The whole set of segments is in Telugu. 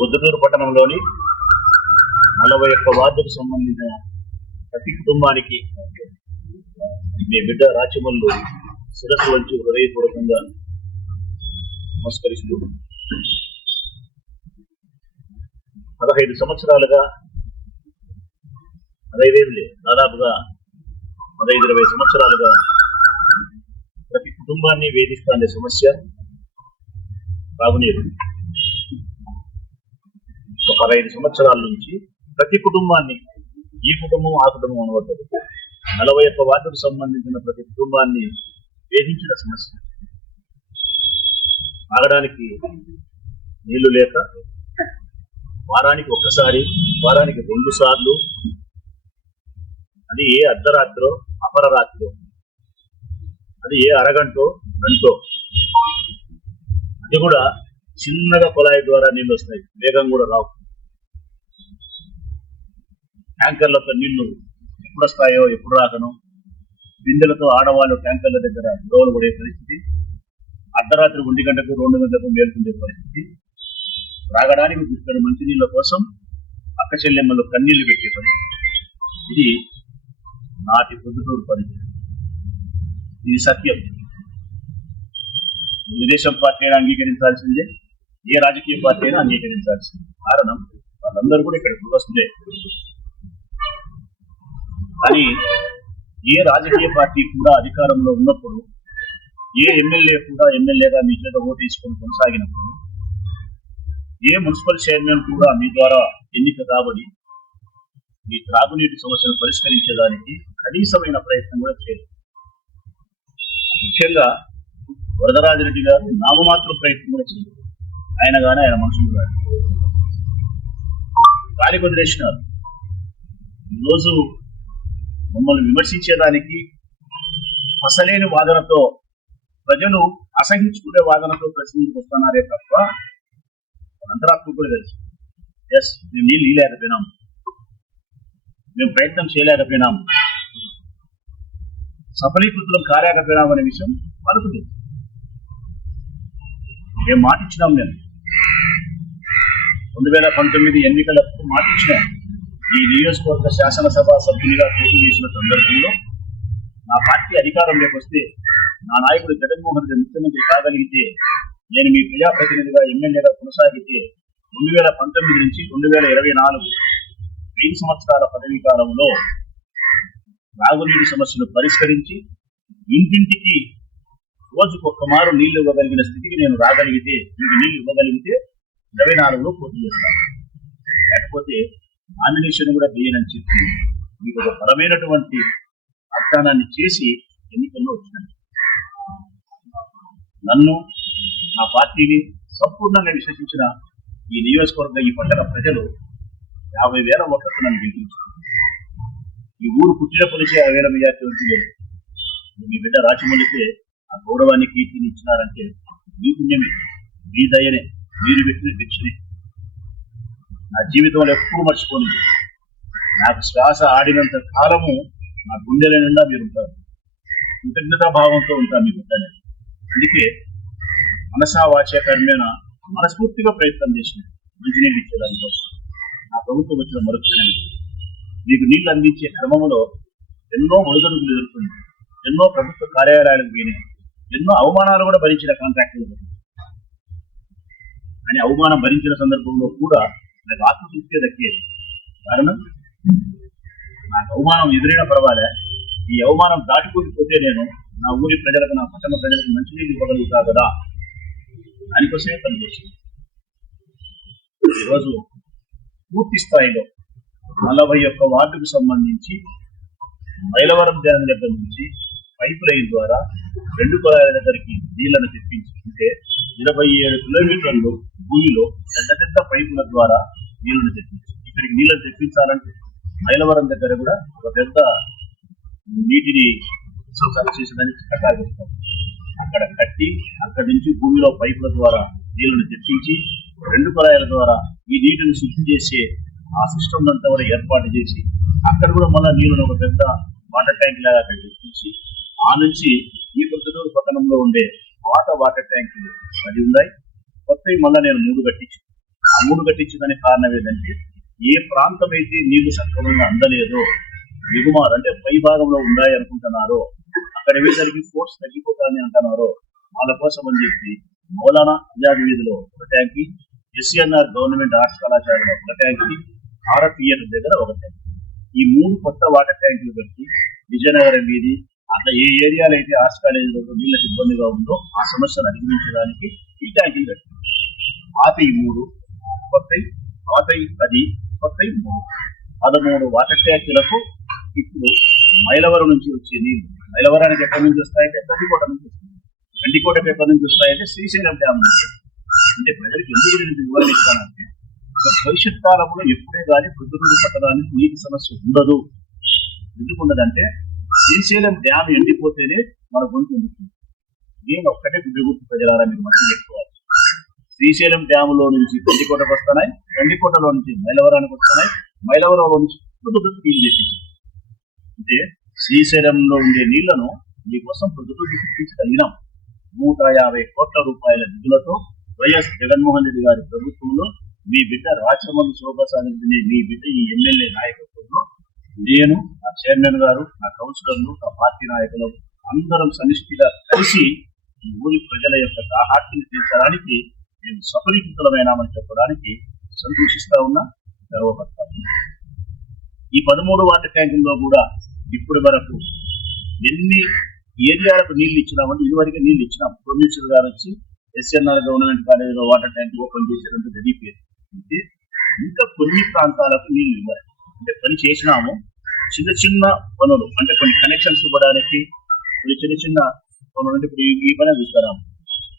రుద్రనూరు పట్టణంలోని నలభై ఒక్క వార్డుకు సంబంధించిన ప్రతి కుటుంబానికి మీ బిడ్డ రాచమల్లు శిరస్సు వంచి హృదయపూర్వకంగా నమస్కరిస్తూ పదహైదు సంవత్సరాలుగా పదహైదేళ్ళు లేదు. దాదాపుగా పదహైదు ఇరవై సంవత్సరాలుగా ప్రతి కుటుంబాన్ని వేధిస్తున్న సమస్య తాగునీరు పదహైదు సంవత్సరాల నుంచి ప్రతి కుటుంబాన్ని ఈ కుటుంబం ఆ కుటుంబం అనవద్దు నలభై ఒక్క వార్డుకు సంబంధించిన ప్రతి కుటుంబాన్ని వేధించిన సమస్య. తాగడానికి నీళ్ళు లేక వారానికి ఒక్కసారి వారానికి రెండు సార్లు అది ఏ అర్ధరాత్రో అపరరాత్రో అది ఏ అరగంటో గంటో అది కూడా చిన్నగా కుళాయి ద్వారా నీళ్ళు వస్తాయి. వేగం కూడా రావు. ట్యాంకర్లతో నీళ్ళు ఎప్పుడు వస్తాయో ఎప్పుడు రాకను బిందెలతో ఆడవాళ్ళు ట్యాంకర్ల దగ్గర గొడవలు పడే పరిస్థితి అర్ధరాత్రి ఒంటి గంటకు రెండు గంటలకు మేల్కొండే పరిస్థితి. త్రాగడానికి పుస్తకం మంచినీళ్ళ కోసం అక్క చెల్లెమ్మలు కన్నీళ్ళు పెట్టే పరిస్థితి. ఇది నాటి పొద్దుటూరు పరిస్థితి. ఇది సత్యం. తెలుగుదేశం పార్టీ అయినా అంగీకరించాల్సిందే ఏ రాజకీయ పార్టీ అయినా అంగీకరించాల్సిందే. కారణం వాళ్ళందరూ కూడా ఇక్కడ వస్తుందే కానీ ఏ రాజకీయ పార్టీ కూడా అధికారంలో ఉన్నప్పుడు ఏ ఎమ్మెల్యే కూడా ఎమ్మెల్యేగా మీ చేత ఓటు తీసుకొని కొనసాగినప్పుడు ఏ మున్సిపల్ చైర్మన్ కూడా మీ ద్వారా ఎన్నిక కాబడి మీ త్రాగునీటి సమస్యను పరిష్కరించేదానికి కనీసమైన ప్రయత్నం కూడా చేయలేదు. ముఖ్యంగా వరదరాజరెడ్డి గారు నామమాత్రం ప్రయత్నం కూడా చేయలేదు. ఆయన కానీ ఆయన మనుషులు కానీ గాలి వదిలేసినారు. ఈరోజు మమ్మల్ని విమర్శించేదానికి అసలేని వాదనతో ప్రజలు అసహించుకునే వాదనతో ప్రశ్నలకు వస్తున్నారే తప్ప అంతరాత్మ కూడా తెలుసు. ఎస్ మేము నీళ్ళు నీలేకపోయినాం మేము ప్రయత్నం చేయలేకపోయినాం. సఫలీకృతులం కాలేకపోయినాం అనే విషయం వాళ్ళకు తెలుసు. మేము మాటిచ్చినాం నేను మేము. రెండు వేల పంతొమ్మిది ఎన్నికలకు మాటిచ్చినాం. ఈ నియోజకవర్గ శాసనసభ సభ్యునిగా పోటీ చేసిన సందర్భంలో నా పార్టీ అధికారంలోకి వస్తే నా నాయకుడు జగన్మోహన్ రెడ్డి ముఖ్యమంత్రి కాగలిగితే నేను మీ ప్రజాప్రతినిధిగా ఎమ్మెల్యేగా కొనసాగితే రెండు వేల పంతొమ్మిది నుంచి రెండు వేల ఇరవై నాలుగు ఐదు సంవత్సరాల పదవీ కాలంలో తాగునీటి సమస్యను పరిష్కరించి ఇంటింటికి రోజుకు ఒక్క మారు నీళ్ళు ఇవ్వగలిగిన స్థితికి నేను రాగలిగితే మీకు నీళ్ళు ఇవ్వగలిగితే ఇరవై నాలుగులో పోటీ చేస్తాను. లేకపోతే నామినేషన్ కూడా వేయనని చెప్పి మీకు ఒక బలమైనటువంటి వాగ్దానాన్ని చేసి ఎన్నికల్లో వచ్చినాను. నన్ను నా పార్టీని సంపూర్ణంగా విశ్వసించిన ఈ నియోజకవర్గ ఈ పట్టణ ప్రజలు యాభై వేల ఓట్లకు నన్ను గెలిపించారు. ఈ ఊరు పుట్టినప్పటి నుంచి యాభై వేల మెజార్టీ వచ్చింది మీ బిడ్డ రాజమౌళితే ఆ గౌరవాన్ని కీర్తిని ఇచ్చినారంటే మీ పుణ్యమే. మీ దయనే మీరు పెట్టిన భిక్షనే. నా జీవితంలో ఎప్పుడు మర్చిపోయింది నాకు శ్వాస ఆడినంత కాలము నా గుండెల నిండా మీరు ఉంటారు. కృతజ్ఞతా భావంతో ఉంటాను మీ గుండె అందుకే మనసా వాచ కర్మేణ మనస్ఫూర్తిగా ప్రయత్నం చేసిన మంచినీళ్ళు ఇచ్చేదాని కోసం. నా ప్రభుత్వం వచ్చిన మరుక్షణం మీకు నీళ్ళు అందించే క్రమంలో ఎన్నో ఒడిదొడుకులు ఎదుర్కొంది. ఎన్నో ప్రభుత్వ కార్యాలయాలకు పోయినాయి ఎన్నో అవమానాలు కూడా భరించిన కాంట్రాక్టులు అని అవమానం భరించిన సందర్భంలో కూడా నాకు ఆత్మతృప్తి దక్కేది నాకు అవమానం ఎదురైనా పర్వాలే. ఈ అవమానం దాటిపోతే నేను నా ఊరి ప్రజలకు నా పట్టణ ప్రజలకు మంచినీళ్ళు ఇవ్వగలుగుతా కదా? దానికోసమే పనిచేసింది ఈరోజు పూర్తి స్థాయిలో నలభై ఒక్క వార్డుకు సంబంధించి మైలవరం డ్యాం దగ్గర నుంచి పైప్ లైన్ ద్వారా రెండు కుళాయిల దగ్గరికి నీళ్ళను తెప్పించుకుంటే ఇరవై ఏడు కిలోమీటర్లు భూమిలో పెద్ద పెద్ద పైపుల ద్వారా నీళ్ళను తెప్పించి ఇక్కడికి నీళ్ళను తెప్పించాలంటే మైలవరం దగ్గర కూడా ఒక పెద్ద నీటిని సౌకర్యం చేసేదానికి కట్టాలిస్తాం అక్కడ కట్టి అక్కడి నుంచి భూమిలో పైపుల ద్వారా నీళ్ళను తెప్పించి రెండు కుళాయిల ద్వారా ఈ నీటిని శుద్ధి చేసే ఆ సిస్టమ్ అంతా కూడా ఏర్పాటు చేసి అక్కడ కూడా మళ్ళీ నీళ్ళను ఒక పెద్ద వాటర్ ట్యాంక్ లాగా అక్కడ తెప్పించి ఆ నుంచి ఈ పొద్దుటూరు పట్టణంలో ఉండే పాత వాటర్ ట్యాంకులు అది ఉన్నాయి. కొత్తవి మళ్ళీ నేను మూడు కట్టించి ఆ మూడు కట్టించడానికి కారణం ఏంటంటే ఏ ప్రాంతం అయితే నీళ్ళు సక్రమంగా అందలేదో దిగుమారు అంటే పై భాగంలో ఉన్నాయి అనుకుంటున్నారో అక్కడ వేసరికి ఫోర్స్ తగ్గిపోతాయని అంటున్నారో వాళ్ళ కోసం అని చెప్పి మౌలానా ఆజాద్ వీధిలో ఒక ట్యాంకి ఎస్సీఎన్ఆర్ గవర్నమెంట్ ఆర్ట్స్ కళాశాలలో ఒక ట్యాంకి ఆర్ఎఫ్ఈఎన్ దగ్గర ఒక ట్యాంక్ ఈ మూడు కొత్త వాటర్ ట్యాంకులు పెట్టి విజయనగరం వీధి అట్లా ఏ ఏరియాలో అయితే ఆర్ట్స్ కాలేజీలో నీళ్ళకి ఇబ్బందిగా ఉందో ఆ సమస్యను అధిగమించడానికి ఈ ట్యాంకులు మూడు కొత్త పాత పది కొత్త మూడు. పదమూడు వాటర్ ట్యాక్సీలకు ఇప్పుడు మైలవరం నుంచి వచ్చే నీళ్ళు. మైలవరానికి ఎక్కడి నుంచి వస్తాయంటే గండికోట నుంచి వస్తాయి. గండికోటకు ఎక్కడి నుంచి వస్తాయంటే శ్రీశైలం డ్యామ్ నుంచి. అంటే ప్రజలకు ఎందుకు నేను వివరించానంటే భవిష్యత్ కాలంలో ఎప్పుడే కానీ ప్రొద్దుటూరు పట్టడానికి నీటి సమస్య ఉండదు. ఎందుకు ఉండదంటే శ్రీశైలం డ్యామ్ ఎండిపోతేనే మన గొంతు ఎండుతుంది. నేను ఒక్కటే గుడ్డి గుర్తు ప్రజలారా మీరు మంచి పెట్టుకోవాలి శ్రీశైలం డ్యాములో నుంచి పెళ్ళికోటకు వస్తున్నాయి గండికోటలో నుంచి మైలవరానికి వస్తున్నాయి. మైలవరంలో నుంచి ప్రొద్దుటూరు నీళ్ళు తెప్పించారు అంటే శ్రీశైలంలో ఉండే నీళ్ళను మీకోసం ప్రొద్దుటూరు తెప్పించగలిగినాం నూట యాభై కోట్ల రూపాయల నిధులతో వైఎస్ జగన్మోహన్ రెడ్డి గారి ప్రభుత్వంలో మీ బిడ్డ రాచమల్లి శోభ సాధించిన మీ బిడ్డ ఈ ఎమ్మెల్యే నాయకత్వంలో నేను నా చైర్మన్ గారు నా కౌన్సిలర్లు నా పార్టీ నాయకులు అందరం సమిష్టిగా కలిసి ఈ ఊరి ప్రజల యొక్క దాహార్తిని తీర్చడానికి మేము సఫలీకృతమైనామని చెప్పడానికి సంతోషిస్తా ఉన్నా గర్వపడతాము ఈ పదమూడు వాటర్ ట్యాంకుల్లో కూడా ఇప్పటి వరకు ఎన్ని ఏరియాలకు నీళ్ళు ఇచ్చినామంటే ఇదివరకు నీళ్ళు ఇచ్చినాం. ప్రొడ్యూసర్ గారు వచ్చి ఎస్ఎన్ఆర్ గవర్నమెంట్ కాలేజీలో వాటర్ ట్యాంక్ ఓపెన్ చేసేటంటే రెడీ పేరు. అంటే ఇంకా కొన్ని ప్రాంతాలకు నీళ్ళు ఇవ్వాలి. అంటే పని చేసినాము. చిన్న చిన్న పనులు అంటే కొన్ని కనెక్షన్స్ ఇవ్వడానికి కొన్ని చిన్న చిన్న పనులు ఇప్పుడు ఈ- పని చూస్తున్నాము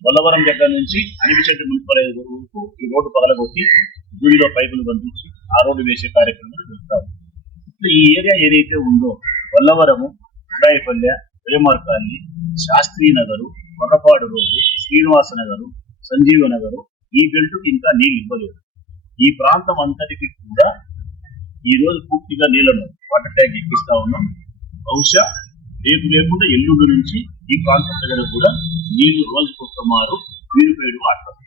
బొల్లవరం దగ్గర నుంచి అనిపిచెట్టు మున్సిపల్ వరకు ఈ రోడ్డు పగలగొట్టి గుడిలో పైపులు పంపించి ఆ రోడ్డు వేసే కార్యక్రమాలు చూస్తాము ఇప్పుడు ఈ ఏరియా ఏదైతే ఉందో వల్లవరము ఉడాయపల్లె వేమార్కాన్ని శాస్త్రీ నగరు కొరపాడు రోడ్డు శ్రీనివాస నగరు సంజీవ నగరు ఈ బెల్ట్కి ఇంకా నీళ్ళు ఇవ్వలేదు. ఈ ప్రాంతం అంతటికి కూడా ఈ రోజు పూర్తిగా నీళ్ళను వాటర్ ట్యాంక్ ఎక్కిస్తా ఉన్నాం. బహుశా రేపు లేకుండా ఎల్లుండి నుంచి ఈ ప్రాంత దగ్గర కూడా నీళ్ళు రోజుకు సుమారు ప్యూరిఫైడ్ వాటర్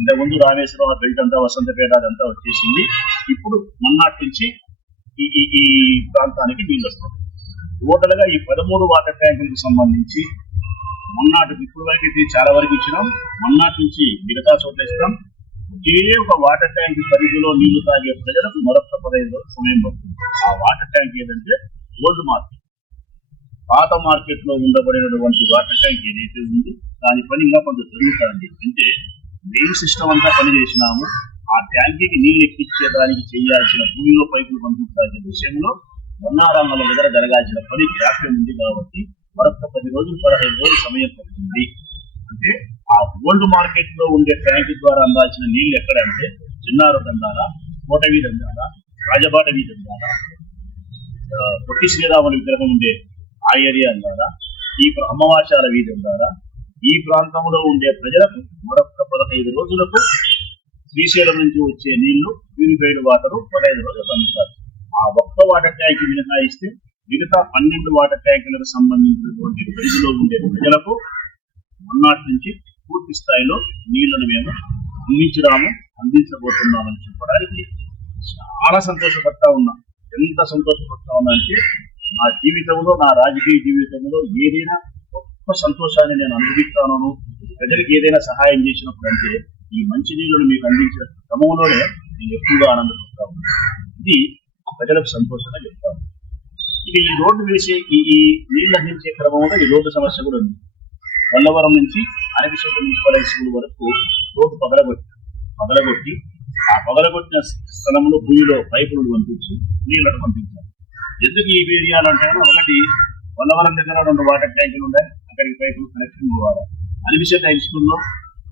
ఇంతకుముందు రామేశ్వరం బెల్ట్ అంతా వసంతపేట అదంతా వచ్చేసింది. ఇప్పుడు మన్నాటి నుంచి ఈ ఈ ప్రాంతానికి నీళ్ళు వస్తాయి. టోటల్గా ఈ పదమూడు వాటర్ ట్యాంకులకు సంబంధించి మొన్నటి ఇప్పుడు వరకు ఇది చాలా వరకు ఇచ్చినాం. మొన్నటి నుంచి మిగతా చోట్ల ఇస్తాం. ఒకే ఒక వాటర్ ట్యాంక్ పరిధిలో నీళ్ళు తాగే ప్రజలకు మరొక పదహైదు రోజులు సమయం పడుతుంది. ఆ వాటర్ ట్యాంక్ ఏదంటే ఓల్డ్ మార్కెట్ పాత మార్కెట్లో ఉండబడినటువంటి వాటర్ ట్యాంక్ ఏదైతే ఉందో దాని పని ఇంకా కొంత జరుగుతుంది అంటే మెయిన్ సిస్టమ్ అంతా పని చేసినాము. ఆ ట్యాంకీకి నీళ్ళు ఎక్కించేదానికి చేయాల్సిన భూమిలో పైపులు పంపించాల్సిన విషయంలో వన్నారాంగంలో దగ్గర జరగాల్సిన పని జాప్యం ఉంది కాబట్టి మరొక పది రోజులు పదహైదు రోజులు సమయం పడుతుంది. అంటే ఆ ఓల్డ్ మార్కెట్లో ఉండే ట్యాంక్ ద్వారా అందాల్సిన నీళ్ళు ఎక్కడంటే చిన్నారు దండాల కోటవీ దండాల రాజబాటవీ దండాల ఆ, పొట్టి శ్రీరాముల విగ్రహం ఉండే ఆ ఏరియా ద్వారా ఈ బ్రహ్మవాచాల వీధి ద్వారా ఈ ప్రాంతంలో ఉండే ప్రజలకు మరొక పదహైదు రోజులకు శ్రీశైలం నుంచి వచ్చే నీళ్ళు ప్యూరిఫైడ్ వాటర్ పదహైదు రోజులు పంపుతారు ఆ ఒక్క వాటర్ ట్యాంక్ మినహాయిస్తే మిగతా పన్నెండు వాటర్ ట్యాంకులకు సంబంధించినటువంటి పరిధిలో ఉండే ప్రజలకు మొన్నటి నుంచి పూర్తి స్థాయిలో నీళ్ళను మేము అందించడాము అందించబోతున్నామని చెప్పడానికి చాలా సంతోషపడతా ఉన్నా. ఎంత సంతోషపడతా ఉన్నా అంటే నా జీవితంలో నా రాజకీయ జీవితంలో ఏదైనా గొప్ప సంతోషాన్ని నేను అనుభవిస్తాను ప్రజలకు ఏదైనా సహాయం చేసినప్పుడు అంటే ఈ మంచి నీళ్ళను మీకు అందించిన క్రమంలోనే నేను ఎక్కువగా ఆనందపడతా ఇది ప్రజలకు సంతోషంగా చెప్తాను ఇక ఈ రోడ్డు వేసే ఈ ఈ నీళ్ళు అందించే క్రమంలో ఈ రోడ్డు సమస్య కూడా ఉంది. వల్లవరం నుంచి అరవిశేష మున్సిపల్ హై స్కూల్ వరకు రోడ్డు పగలగొట్టి పగలగొట్టి ఆ పగలగొట్టిన స్థలంలో భూమిలో పైపులు పంపించి నీళ్ళను పంపించారు. ఎందుకు ఈ ఏరియాలు అంటే ఒకటి వల్లవరం దగ్గర రెండు వాటర్ ట్యాంకులు ఉన్నాయి. అక్కడికి పైపులు కనెక్షన్ పోవాలి. అనివిశేష హై స్కూల్లో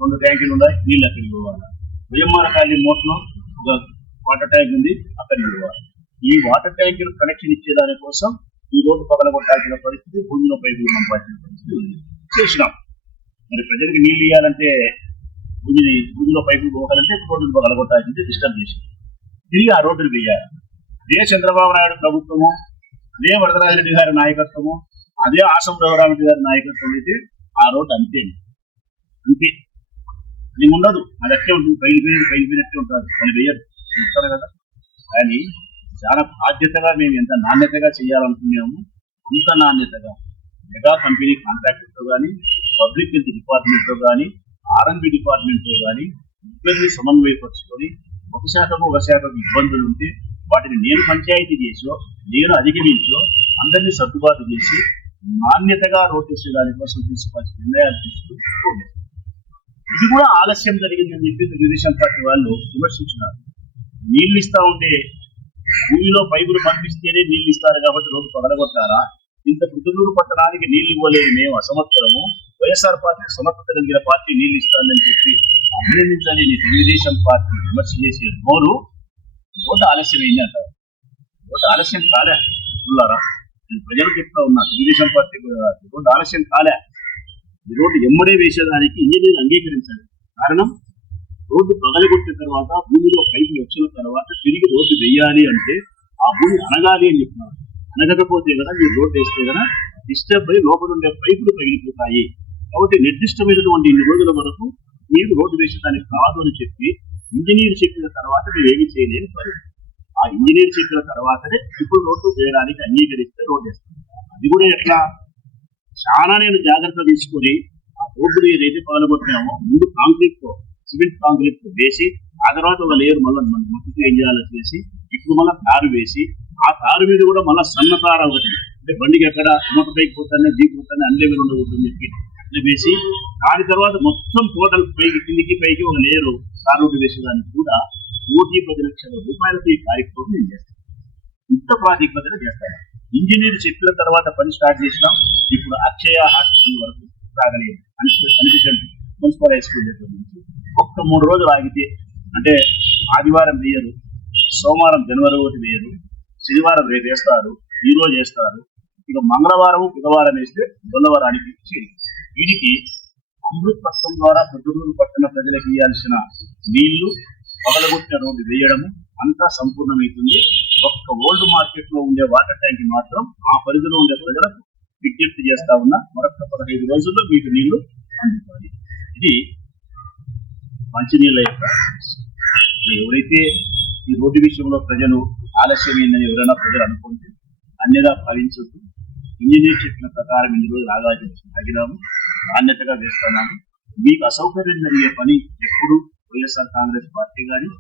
రెండు ట్యాంకులు ఉన్నాయి. నీళ్ళు అక్కడికి పోవాలి. విఎంఆర్ కాలనీ మోట్లో ఒక వాటర్ ట్యాంక్ ఉంది. అక్కడికి పోవాలి. ఈ వాటర్ ట్యాంకులు కనెక్షన్ ఇచ్చేదాని కోసం ఈ రోడ్డు పగలగొట్టాల్సిన పరిస్థితి భూమిలో పైపులు పంపాల్సిన పరిస్థితి ఉంది. చేసినాం. మరి ప్రజలకు నీళ్ళు ఇవ్వాలంటే భూమిని భూమిలో పైపులు పోవాలంటే రోడ్డును పగలగొట్టాల్సింది డిస్టర్బ్ చేసి తిరిగి ఆ రోడ్డును వేయాలి అదే చంద్రబాబు నాయుడు ప్రభుత్వము అదే వరదరాజరెడ్డి గారి నాయకత్వము అదే ఆసం రఘురామరెడ్డి గారి నాయకత్వం అయితే ఆ రోడ్డు అంతే. అంతే. అది ఉండదు. అది అట్టే ఉంటుంది. పైలిపోయిన పైలిపోయినట్టే పైకి ఉంటుంది. అది వేయరు. ఉంటారు కదా. కానీ చాలా బాధ్యతగా మేము ఎంత నాణ్యతగా చేయాలనుకున్నాము అంత నాణ్యతగా. మెగా కంపెనీ కాంట్రాక్టర్తో కానీ పబ్లిక్ హెల్త్ డిపార్ట్మెంట్తో కానీ ఆర్ఎంబి డిపార్ట్మెంట్తో కానీ ఇద్దరిని సమన్వయపరుచుకొని ఒక శాఖకు ఒక శాఖకు ఇబ్బందులు ఉంటే వాటిని నేను పంచాయతీ చేసో నేను అధిగమించో అందరినీ సర్దుబాటు చేసి నాణ్యతగా రోడ్ దాని దానికోసం తీసుకోవాల్సిన నిర్ణయాలు తీసుకుని ఇది కూడా ఆలస్యం జరిగిందని చెప్పి తెలుగుదేశం పార్టీ వాళ్ళు విమర్శించినారు. నీళ్ళు ఇస్తా ఉంటే భూమిలో పైపులు పంపిస్తేనే నీళ్ళు ఇస్తారు కాబట్టి రోడ్డు తొలగొట్టారా ఇంత పుదులూరు పట్టణానికి నీళ్ళు ఇవ్వలేదు మేము అసమర్థము వైఎస్ఆర్ పార్టీ సమర్థత కలిగిన పార్టీ నీళ్ళు ఇస్తానని చెప్పి అభినందించని తెలుగుదేశం పార్టీ విమర్శ చేసే నోరు ఓటు ఆలస్యమైంది అంటారు. ఓటు ఆలస్యం కాలే. ఉన్నారా నేను ప్రజలు చెప్తా ఉన్నా తెలుగుదేశం పార్టీ ఓటు ఆలస్యం కాలే. ఈ రోడ్డు ఎమ్మడే వేసేదానికి ఇంజనీర్ అంగీకరించాలి కారణం రోడ్డు పగలగొట్టిన తర్వాత భూమిలో పైపులు వచ్చిన తర్వాత తిరిగి రోడ్డు వేయాలి అంటే ఆ భూమి అనగాలి అని చెప్తున్నారు. అనగకపోతే కదా మీరు రోడ్డు వేస్తే కదా డిస్టర్బ్ అయి లోపల ఉండే పైపులు పగిలిపోతాయి. కాబట్టి నిర్దిష్టమైనటువంటి ఇన్ని రోజుల వరకు మీరు రోడ్డు వేసేదానికి కాదు అని చెప్పి ఇంజనీర్ చెప్పిన తర్వాత మీరు ఏమి చేయలేని పని. ఆ ఇంజనీర్ చెప్పిన తర్వాతనే ఇప్పుడు రోడ్డు వేయడానికి అంగీకరిస్తే రోడ్డు వేస్తారు అది కూడా ఎట్లా? చాలా నేను జాగ్రత్త తీసుకొని ఆ రోడ్డు ఏదైతే పాల్గొట్టామో ముందు కాంక్రీట్తో సిమెంట్ కాంక్రీట్తో వేసి ఆ తర్వాత ఒక లేయర్ మళ్ళీ మొత్తం ఏం చేయాలో చేసి ఇప్పుడు మళ్ళీ తారు వేసి ఆ తారు మీద కూడా మళ్ళీ సన్న తార ఒకటి. అంటే బండికి ఎక్కడ మోటార్ బైక్ పోతానే జీప్ పోతానే అన్ని లెవెల్ ఉండకూడదని చెప్పి వేసి దాని తర్వాత మొత్తం టోటల్ పైకి కిందికి పైకి ఒక లేరు తార్ రోడ్డు వేసేదానికి కూడా కోటి పది లక్షల రూపాయలతో ఈ కార్యక్రమం నేను చేస్తాను యుద్ధ ప్రాతిపదికన చేస్తాను ఇంజనీర్ చెప్పిన తర్వాత పని స్టార్ట్ చేసినాం. ఇప్పుడు అక్షయ హాస్పిటల్ వరకు సాగలేదు అనిపించండి మున్సిపల్ హై స్కూల్ దగ్గర నుంచి. ఒక్క మూడు రోజులు ఆగితే అంటే ఆదివారం వేయరు సోమవారం జనవరి ఒకటి వేయరు శనివారం రేపు వేస్తారు ఈరోజు వేస్తారు. ఇక మంగళవారం బుధవారం వేస్తే బుధవారానికి చేరి వీడికి అమృత్ పథకం ద్వారా పొద్దుటూరు పట్టణ ప్రజలకు ఇవ్వాల్సిన నీళ్ళు పగలగొట్టిన రోడ్డు వేయడము అంతా సంపూర్ణమవుతుంది ఒక్క ఓల్డ్ మార్కెట్లో ఉండే వాటర్ ట్యాంక్ మాత్రం ఆ పరిధిలో ఉండే ప్రజలకు విజ్ఞప్తి చేస్తా ఉన్నా మరొక పదహైదు రోజుల్లో మీకు నీళ్ళు అందుతాయి. ఇది మంచినీళ్ళ యొక్క ఎవరైతే ఈ రోడ్డు విషయంలో ప్రజలు ఆలస్యమైందని ఎవరైనా ప్రజలు అనుకుంటే అన్యదా భావించొద్దు. ఇంజనీర్ చెప్పిన ప్రకారం ఇన్ని రోజులు ఆగాలి ఆగినాము నాణ్యతగా వేస్తున్నాము మీకు అసౌకర్యం జరిగే పని ఎప్పుడు వైఎస్ఆర్ కాంగ్రెస్ పార్టీ కానీ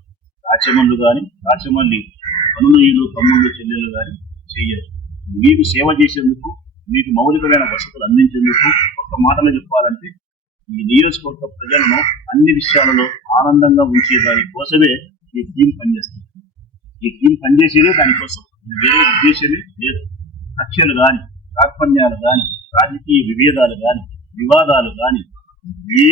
రాచమల్లు కానీ రాచమల్లి పనులు తమ్ముళ్ళు చెల్లెలు కానీ చేయరు. మీకు సేవ చేసేందుకు మీకు మౌలికమైన వసతులు అందించేందుకు ఒక్క మాటలు చెప్పాలంటే ఈ నియోజకవర్గ ప్రజలను అన్ని విషయాలలో ఆనందంగా ఉంచే దాని కోసమే ఈ టీం పనిచేస్తుంది. ఈ టీం పనిచేసేదే దానికోసం. వేరే ఉద్దేశమే లేదు. కక్షలు కానీ కార్పణ్యాలు కానీ రాజకీయ విభేదాలు కానీ వివాదాలు కానీ ఏ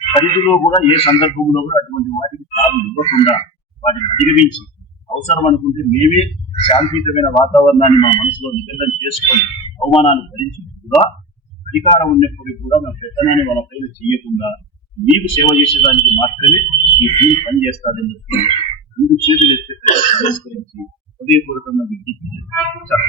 పరిధిలో కూడా ఏ సందర్భంలో కూడా అటువంటి వాటికి తాము ఇవ్వకుండా వాటిని అధిగమించి అవసరం అనుకుంటే మేమే శాంతియుతమైన వాతావరణాన్ని మా మనసులో నిబంధన చేసుకొని అవమానాలు భరించినట్టుగా అధికారం ఉన్నప్పుడు కూడా మా పెత్తనాన్ని వాళ్ళ పైన చేయకుండా మీకు సేవ చేసేదానికి మాత్రమే ఈ టీం పనిచేస్తారని చెప్పి ముందు చేతులు ఎత్తి తిరస్కరించి హృదయపూర్వకంగా విజ్ఞప్తి చేస్తారు